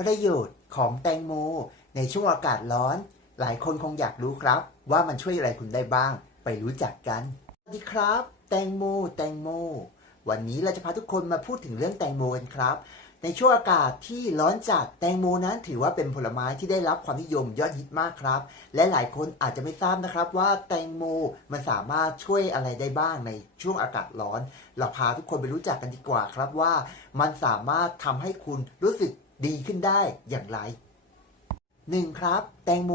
ประโยชน์ของแตงโม ในช่วงอากาศร้อน หลายคนคงอยากรู้ครับ ว่ามันช่วยอะไรคุณได้บ้าง ไปรู้จักกัน สวัสดีครับ แตงโม แตงโม วันนี้เราจะพาทุกคนมาพูดถึงเรื่องแตงโมกันครับ ในช่วงอากาศที่ร้อนจัดแตงโมนั้นถือว่าเป็นผลไม้ที่ได้รับความนิยมยอดฮิตมากครับ และหลายคนอาจจะไม่ทราบนะครับว่าแตงโมมันสามารถช่วยอะไรได้บ้างในช่วงอากาศร้อน เราพาทุกคนไปรู้จักกันดีกว่าครับว่า มันสามารถทำให้คุณรู้สึก ดีขึ้นได้อย่างไร 1. ครับ แตงโม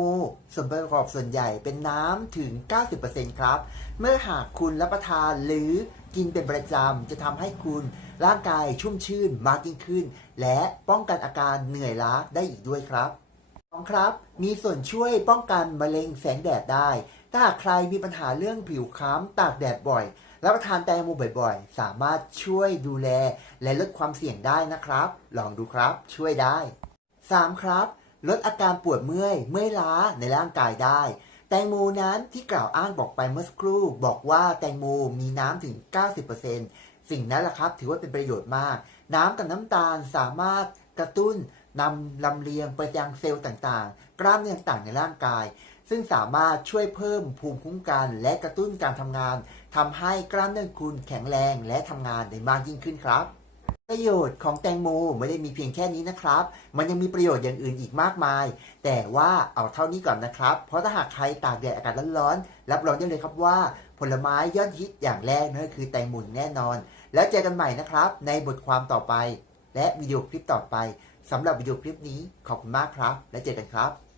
ส่วนประกอบส่วนใหญ่เป็นน้ำถึง 90%ครับ เมื่อหากคุณรับประทานหรือกินเป็นประจำจะทำให้คุณร่างกายชุ่มชื่นมากยิ่งขึ้น และป้องกันอาการเหนื่อยล้าได้อีกด้วยครับ 2. ครับ มีส่วนช่วยป้องกันมะเร็งแสงแดดได้ ถ้าหากใครมีปัญหาเรื่องผิวคล้ำตากแดดบ่อย รับประทานแตงโมบ่อยๆ สามารถช่วยดูแล และลดความเสี่ยงได้นะครับ ลองดูครับ ช่วยได้ 3. ครับ ลดอาการปวดเมื่อย เมื่อยล้าในร่างกายได้ แตงโมนั้นที่กล่าวอ้างบอกไปเมื่อสักครู่ บอกว่าแตงโมมีน้ำถึง 90%สิ่งนั้นแหละครับ ถือว่าเป็นประโยชน์มาก น้ำกับน้ำตาลสามารถกระตุ้นนำลำเลียงไปยังเซลล์ต่างๆ กล้ามเนื้อต่างในร่างกาย ซึ่งสามารถช่วยเพิ่มภูมิคุ้มกัน และกระตุ้นการทำงานทำให้กล้ามเนื้อคุณแข็งแรงและทำงานได้มากยิ่งขึ้นครับ ประโยชน์ของแตงโมไม่ได้มีเพียงแค่นี้นะครับ มันยังมีประโยชน์อย่างอื่นอีกมากมาย แต่ว่าเอาเท่านี้ก่อนนะครับ เพราะถ้าหากใครตากแดดอากาศร้อนๆรับรองได้เลยครับว่า ผลไม้ยอดฮิตอย่างแรกนั่นก็คือแตงโมแน่นอน แล้วเจอกันใหม่นะครับ ในบทความต่อไป และวิดีโอคลิปต่อไปสำหรับวิดีโอคลิปนี้ขอบคุณมากครับ และเจอกันครับ